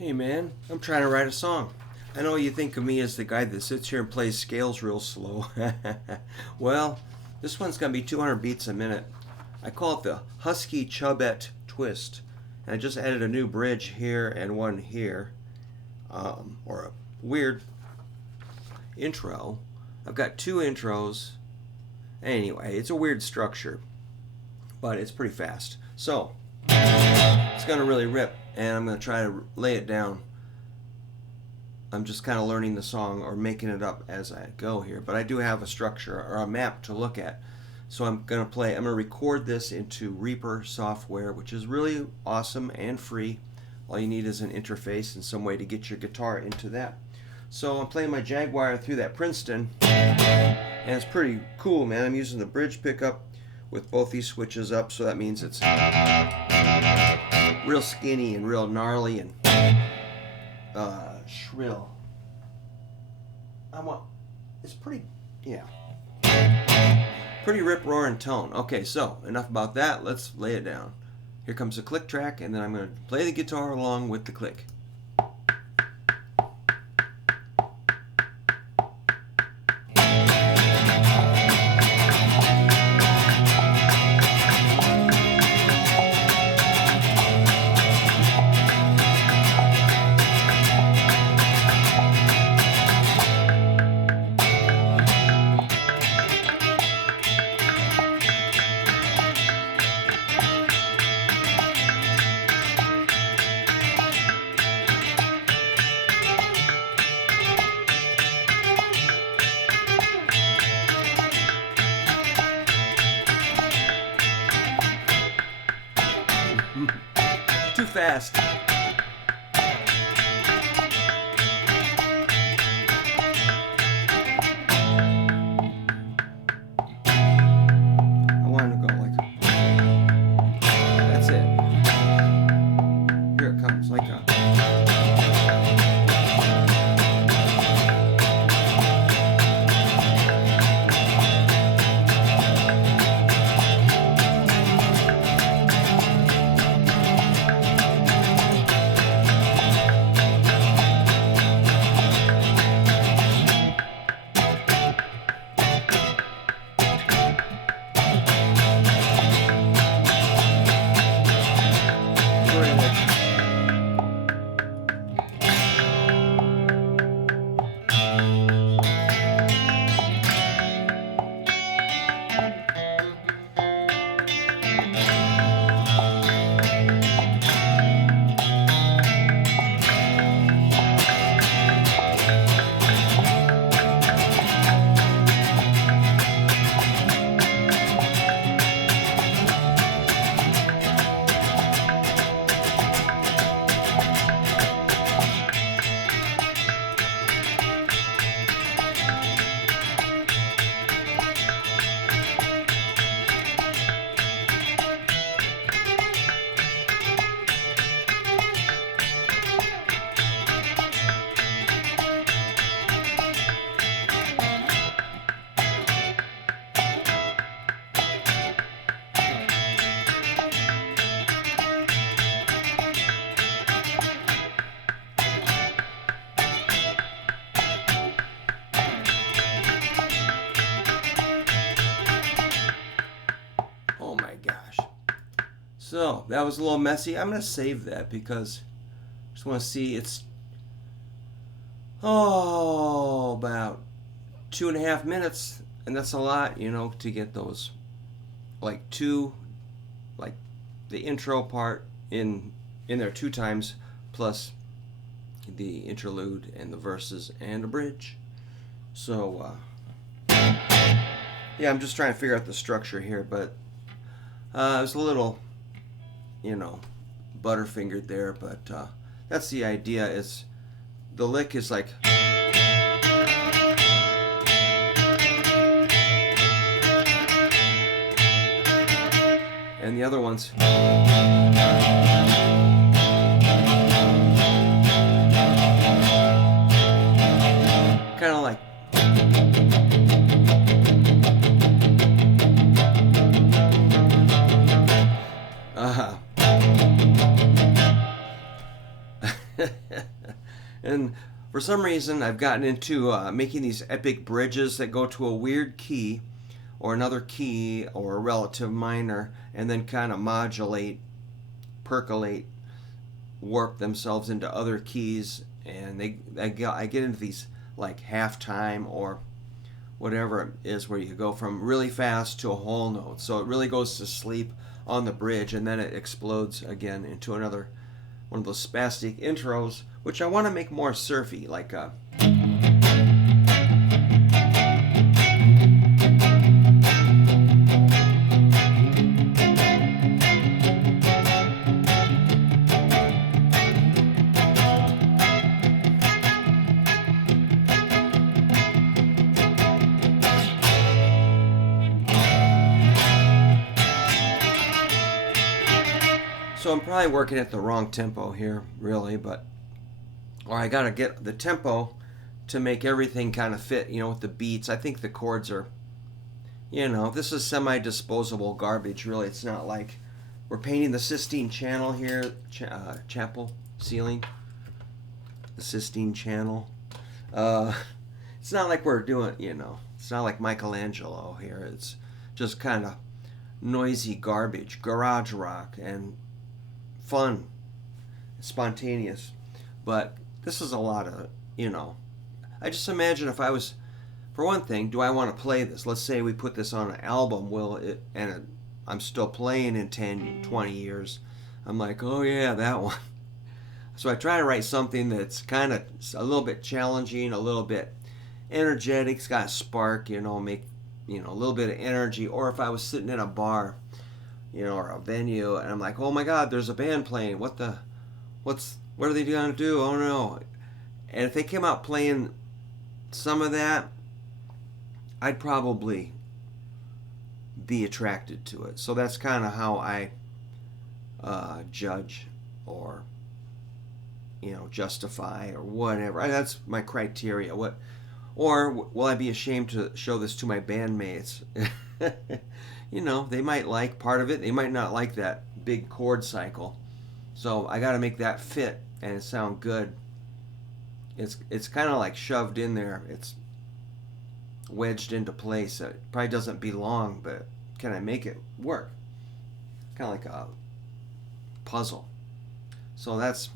Hey man, I'm trying to write a song. I know you think of me as the guy that sits here and plays scales real slow. Well, this one's gonna be 200 beats a minute. I call it the Husky Chubette Twist. And I just added a new bridge here and one here, or a weird intro. I've got two intros. Anyway, it's a weird structure, but it's pretty fast. So, it's gonna really rip, and I'm gonna try to lay it down. I'm just kind of learning the song or making it up as I go here, but I do have a structure or a map to look at. So I'm gonna record this into Reaper software, which is really awesome and free. All you need is an interface and some way to get your guitar into that. So I'm playing my Jaguar through that Princeton, and it's pretty cool, man. I'm using the bridge pickup with both these switches up, so that means it's real skinny and real gnarly and shrill. It's pretty, yeah, pretty rip-roaring tone. Okay, so enough about that. Let's lay it down. Here comes the click track, and then I'm going to play the guitar along with the click. Too fast. I want to go like, that's it. Here it comes, like a. Oh my gosh. So that was a little messy. I'm going to save that because I just want to see it's about 2.5 minutes, and that's a lot, to get those like the intro part in there 2 times, plus the interlude and the verses and a bridge. So yeah, I'm just trying to figure out the structure here, but it was a little, butterfingered there, but that's the idea. Is the lick is like, and the other ones kind of like. And for some reason, I've gotten into making these epic bridges that go to a weird key or another key or a relative minor and then kind of modulate, percolate, warp themselves into other keys. And I get into these like halftime or whatever it is where you go from really fast to a whole note. So it really goes to sleep on the bridge and then it explodes again into another one of those spastic intros, which I want to make more surfy, like so I'm probably working at the wrong tempo here, really, but or I gotta get the tempo to make everything kind of fit, with the beats. I think the chords are, this is semi-disposable garbage, really. It's not like we're painting the Sistine Channel here, chapel ceiling, the Sistine Channel. It's not like we're doing, it's not like Michelangelo here. It's just kind of noisy garbage, garage rock, and fun, spontaneous. But this is a lot of, I just imagine if I was, for one thing, do I want to play this? Let's say we put this on an album, I'm still playing in 10, 20 years. I'm like, oh yeah, that one. So I try to write something that's kind of a little bit challenging, a little bit energetic, it's got a spark, make, a little bit of energy. Or if I was sitting in a bar, or a venue, and I'm like, oh my God, there's a band playing. What are they gonna do? Oh no. And if they came out playing some of that, I'd probably be attracted to it. So that's kind of how I judge or, justify or whatever. That's my criteria. Or will I be ashamed to show this to my bandmates? They might like part of it. They might not like that big chord cycle. So I got to make that fit and sound good. It's kind of like shoved in there. It's wedged into place. It probably doesn't belong, but can I make it work? Kind of like a puzzle. So this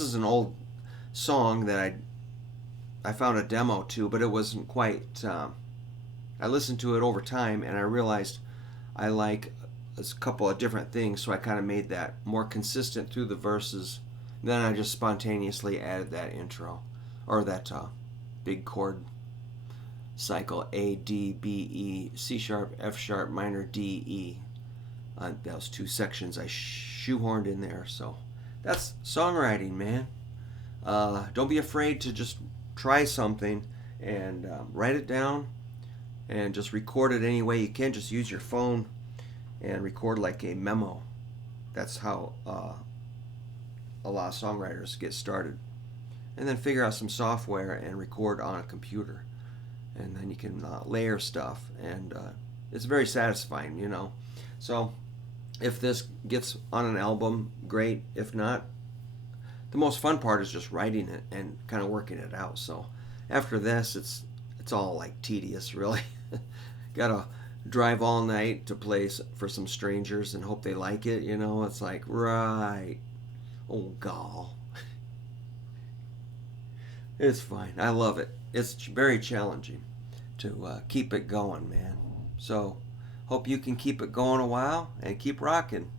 is an old song that I found a demo to, but it wasn't quite. I listened to it over time and I realized I like a couple of different things, so I kind of made that more consistent through the verses. Then I just spontaneously added that intro, or that big chord cycle, A, D, B, E, C sharp, F sharp, minor, D, E. Those two sections I shoehorned in there. So that's songwriting, man. Don't be afraid to just try something and write it down and just record it any way you can. Just use your phone and record like a memo. That's how a lot of songwriters get started. And then figure out some software and record on a computer. And then you can layer stuff. And it's very satisfying, So if this gets on an album, great. If not, the most fun part is just writing it and kind of working it out. So after this, it's all like tedious, really. Gotta drive all night to play for some strangers and hope they like it, It's like, right. Oh, gall. It's fine. I love it. It's very challenging to keep it going, man. So hope you can keep it going a while and keep rocking.